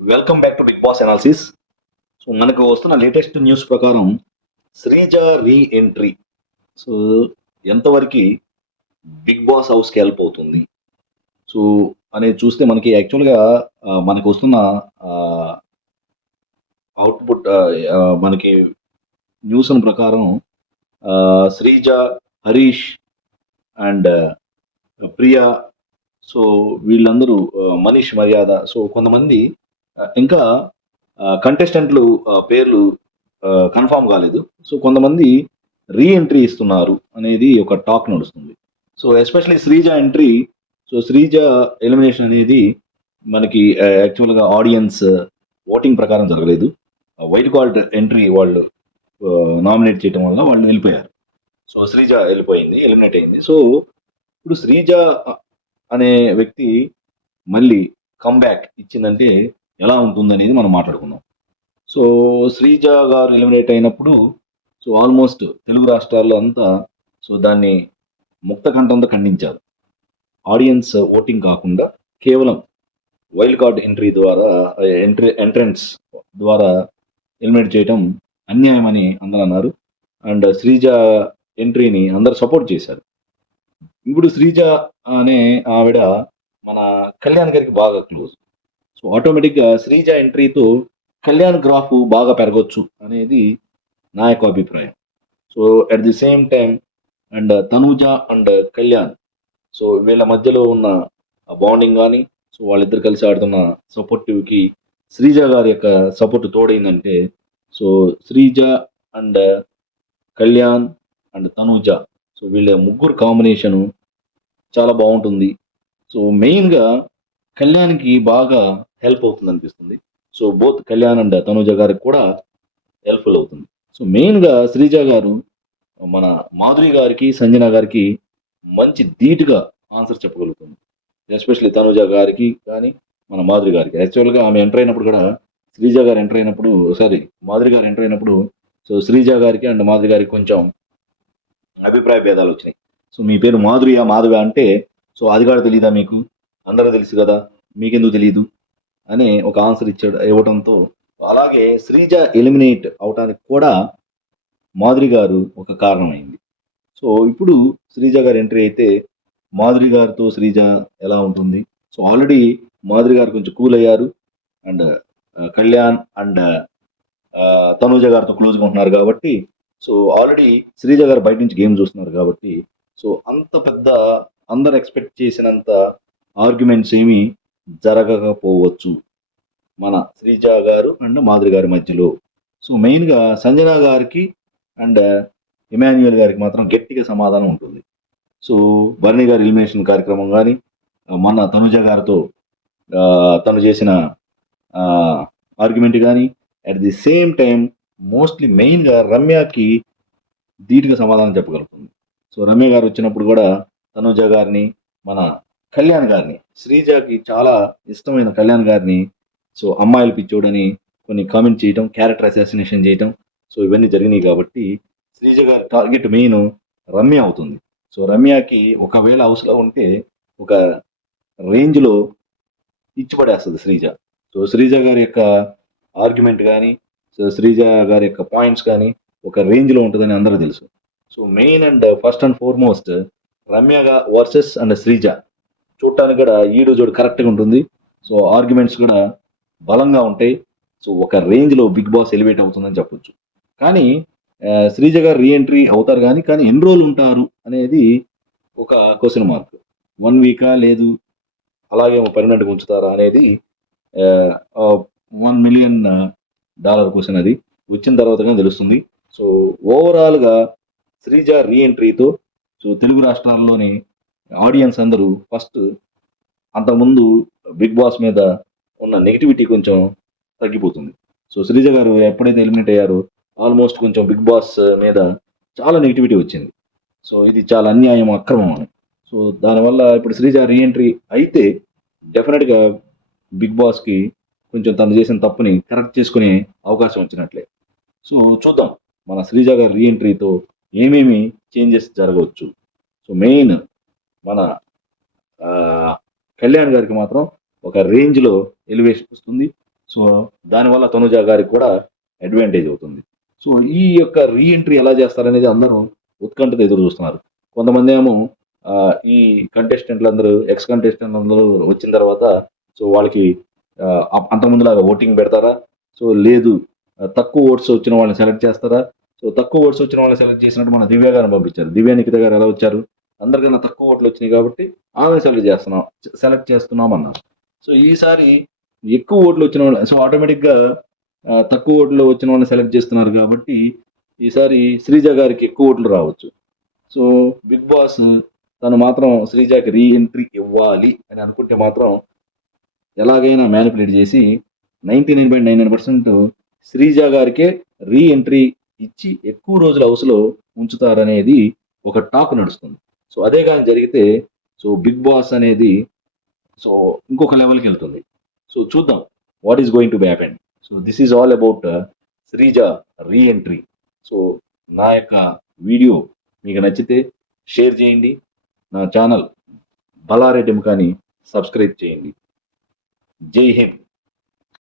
Welcome back to Bigg Boss analysis so మనకు వస్తున్న latest news ప్రకారం శ్రీజ రీ ఎంట్రీ సో ఎంతవరకు బిగ్ బాస్ హౌస్కి హెల్ప్ అవుతుంది? సో అనేది చూస్తే మనకి యాక్చువల్గా మనకు వస్తున్న అవుట్పుట్ మనకి న్యూస్ ప్రకారం శ్రీజ హరీష్ అండ్ ప్రియా. సో వీళ్ళందరూ మనీష్ మర్యాద. సో కొంతమంది ఇంకా కంటెస్టెంట్లు పేర్లు కన్ఫామ్ కాలేదు. సో కొంతమంది రీ ఎంట్రీ ఇస్తున్నారు అనేది ఒక టాక్ నడుస్తుంది. So especially Sreeja entry so Sreeja elimination అనేది మనకి యాక్చువల్గా ఆడియన్స్ ఓటింగ్ ప్రకారం జరగలేదు. వైట్ కార్డ్ ఎంట్రీ వాళ్ళు నామినేట్ చేయడం వల్ల వాళ్ళు వెళ్ళిపోయారు. సో శ్రీజ వెళ్ళిపోయింది ఎలిమినేట్ అయింది. సో ఇప్పుడు శ్రీజ అనే వ్యక్తి మళ్ళీ కమ్బ్యాక్ ఇచ్చిందంటే ఎలా ఉంటుందనేది మనం మాట్లాడుకుందాం. సో శ్రీజ గారు ఎలిమినేట్ అయినప్పుడు సో ఆల్మోస్ట్ తెలుగు రాష్ట్రాల్లో అంతా సో దాన్ని ముక్త కంఠంతో ఖండించారు. ఆడియన్స్ ఓటింగ్ కాకుండా కేవలం వైల్డ్ కార్డ్ ఎంట్రీ ద్వారా ఎంట్రీ ఎంట్రన్స్ ద్వారా ఎలిమినేట్ చేయడం అన్యాయమని అందరూ అన్నారు. అండ్ శ్రీజ ఎంట్రీని అందరు సపోర్ట్ చేశారు. ఇప్పుడు శ్రీజ అనే ఆవిడ మన కళ్యాణ్ గారికి బాగా క్లోజ్ సో ఆటోమేటిక్గా శ్రీజ ఎంట్రీతో కళ్యాణ్ గ్రాఫ్ బాగా పెరగొచ్చు అనేది నా యొక్క అభిప్రాయం. So at the same time and Tanuja and Kalyan so వీళ్ళ మధ్యలో ఉన్న బాండింగ్ కానీ సో వాళ్ళిద్దరు కలిసి ఆడుతున్న సపోర్టివ్కి శ్రీజ గారి యొక్క support తోడైందంటే so Sreeja and Kalyan and Tanuja so వీళ్ళ ముగ్గురు కాంబినేషను చాలా బాగుంటుంది. సో మెయిన్గా కళ్యాణ్కి బాగా హెల్ప్ అవుతుంది అనిపిస్తుంది so both Kalyan and Tanuja గారికి కూడా హెల్ప్ఫుల్ అవుతుంది. సో మెయిన్గా శ్రీజ గారు మన మాధురి గారికి సంజన గారికి మంచి ధీటుగా ఆన్సర్ చెప్పగలుగుతుంది. ఎస్పెషల్లీ తనుజ గారికి కానీ మన మాధురి గారికి. యాక్చువల్గా ఆమె ఎంటర్ అయినప్పుడు కూడా శ్రీజ గారు ఎంటర్ అయినప్పుడు సారీ మాధురి గారు ఎంటర్ అయినప్పుడు సో శ్రీజ గారికి అండ్ మాధురి గారికి కొంచెం అభిప్రాయ భేదాలు వచ్చినాయి. సో మీ పేరు మాధురియా మాధవ అంటే సో అది కూడా తెలియదా మీకు? అందరూ తెలుసు కదా మీకెందుకు తెలియదు అని ఒక ఆన్సర్ ఇచ్చాడు ఇవ్వడంతో అలాగే శ్రీజ ఎలిమినేట్ అవడానికి కూడా మాధురి గారు ఒక కారణమైంది. సో ఇప్పుడు శ్రీజ గారు ఎంట్రీ అయితే మాధురి గారితో శ్రీజ ఎలా ఉంటుంది? సో ఆల్రెడీ మాధురి గారు కొంచెం కూల్ అయ్యారు అండ్ కళ్యాణ్ అండ్ తనూజ గారితో క్లోజ్గా ఉంటున్నారు కాబట్టి సో ఆల్రెడీ శ్రీజ గారు బయట నుంచి గేమ్ చూస్తున్నారు కాబట్టి సో అంత పెద్ద అందరు ఎక్స్పెక్ట్ చేసినంత ఆర్గ్యుమెంట్స్ ఏమీ జరగకపోవచ్చు. మన శ్రీజ గారు అండ్ మాధురి గారి మధ్యలో. సో మెయిన్గా సంజన గారికి అండ్ ఇమాన్యుయల్ గారికి మాత్రం గట్టిగా సమాధానం ఉంటుంది. సో భరణి గారి ఎలిమినేషన్ కార్యక్రమం కానీ మన తనుజ గారితో తను చేసిన ఆర్గ్యుమెంట్ కానీ at the same time mostly మెయిన్గా రమ్యకి ధీటుగా సమాధానం చెప్పగలుగుతుంది. సో రమ్య గారు వచ్చినప్పుడు కూడా తనుజ గారిని మన కళ్యాణ్ గారిని. శ్రీజాకి చాలా ఇష్టమైన కళ్యాణ్ గారిని సో అమ్మాయిలు పిచ్చోడని కొన్ని కామెంట్ చేయటం క్యారెక్టర్ అసాసినేషన్ చేయటం సో ఇవన్నీ జరిగినాయి కాబట్టి శ్రీజ గారి టార్గెట్ మెయిన్ రమ్య అవుతుంది. సో రమ్యకి ఒకవేళ హౌస్లో ఉంటే ఒక రేంజ్లో ఇచ్చిపడేస్తుంది శ్రీజ. సో శ్రీజ గారి యొక్క ఆర్గ్యుమెంట్ కానీ సో శ్రీజ గారి యొక్క పాయింట్స్ కానీ ఒక రేంజ్లో ఉంటుందని అందరూ తెలుసు. So main and first and foremost రమ్యగా versus and Sreeja. చూడటానికి కూడా ఈడు జోడు కరెక్ట్గా ఉంటుంది. సో ఆర్గ్యుమెంట్స్ కూడా బలంగా ఉంటాయి. సో ఒక రేంజ్లో బిగ్ బాస్ ఎలివేట్ అవుతుందని చెప్పొచ్చు. కానీ శ్రీజ గారు రీఎంట్రీ అవుతారు కానీ కానీ ఎన్ని రోజులు ఉంటారు అనేది ఒక క్వశ్చన్ మార్క్ వన్ వీకా లేదు అలాగే పర్మనెంట్గా ఉంచుతారా అనేది వన్ మిలియన్ డాలర్ క్వశ్చన్ అది. వచ్చిన తర్వాతనే తెలుస్తుంది. సో ఓవరాల్గా శ్రీజ రీఎంట్రీతో సో తెలుగు రాష్ట్రాల్లోని ఆడియన్స్ అందరూ ఫస్ట్ అంతకుముందు బిగ్ బాస్ మీద ఉన్న నెగిటివిటీ కొంచెం తగ్గిపోతుంది. సో శ్రీజ గారు ఎప్పుడైతే ఎలిమినేట్ అయ్యారో ఆల్మోస్ట్ కొంచెం బిగ్ బాస్ మీద చాలా నెగిటివిటీ వచ్చింది. సో ఇది చాలా అన్యాయం అక్రమం అని. సో దానివల్ల ఇప్పుడు శ్రీజ రీఎంట్రీ అయితే డెఫినెట్గా బిగ్ బాస్కి కొంచెం తను చేసిన తప్పుని కరెక్ట్ చేసుకునే అవకాశం వచ్చినట్లే. సో చూద్దాం. మన శ్రీజ గారి రీఎంట్రీతో ఏమేమి చేంజెస్ జరగవచ్చు? సో మెయిన్ మన కళ్యాణ్ గారికి మాత్రం ఒక రేంజ్లో ఎలివేషన్ వస్తుంది. సో దానివల్ల తనుజ గారికి కూడా అడ్వాంటేజ్ అవుతుంది. సో ఈ యొక్క రీఎంట్రీ ఎలా చేస్తారనేది అందరూ ఉత్కంఠతో ఎదురు చూస్తున్నారు. కొంతమంది ఏమో ఈ కంటెస్టెంట్లు అందరూ ఎక్స్ కంటెస్టెంట్ అందరూ వచ్చిన తర్వాత సో వాళ్ళకి అంతకుముందులాగా ఓటింగ్ పెడతారా? సో లేదు తక్కువ ఓట్స్ వచ్చిన వాళ్ళని సెలెక్ట్ చేస్తారా? సో తక్కువ ఓట్స్ వచ్చిన వాళ్ళని సెలెక్ట్ చేసినట్టు మన దివ్య గారిని పంపించారు. దివ్య నిఖిత గారు ఎలా వచ్చారు? అందరికన్నా తక్కువ ఓట్లు వచ్చినాయి కాబట్టి ఆమె సెలెక్ట్ చేస్తున్నాం సెలెక్ట్ చేస్తున్నాం అన్నారు సో ఈసారి ఎక్కువ ఓట్లు వచ్చిన వాళ్ళు సో ఆటోమేటిక్గా తక్కువ ఓట్లు వచ్చిన వాళ్ళని సెలెక్ట్ చేస్తున్నారు కాబట్టి ఈసారి శ్రీజ గారికి ఎక్కువ ఓట్లు రావచ్చు. సో బిగ్ బాస్ తను మాత్రం శ్రీజాకి రీ ఎంట్రీ ఇవ్వాలి అని అనుకుంటే మాత్రం ఎలాగైనా మ్యానిపులేట్ చేసి ninety nine point nine nine percent Sreeja గారికే రీ ఎంట్రీ ఇచ్చి ఎక్కువ రోజులు హౌస్లో ఉంచుతారనేది ఒక టాక్ నడుస్తుంది. సో అదే కానీ జరిగితే సో బిగ్ బాస్ అనేది సో ఇంకొక లెవెల్కి వెళ్తుంది. సో చూద్దాం what is going to be happen so this is all about Sreeja re entry so నా యొక్క వీడియో మీకు నచ్చితే షేర్ చేయండి. నా ఛానల్ బలారెడ్డి కానీ సబ్స్క్రైబ్ చేయండి. జై హింద్.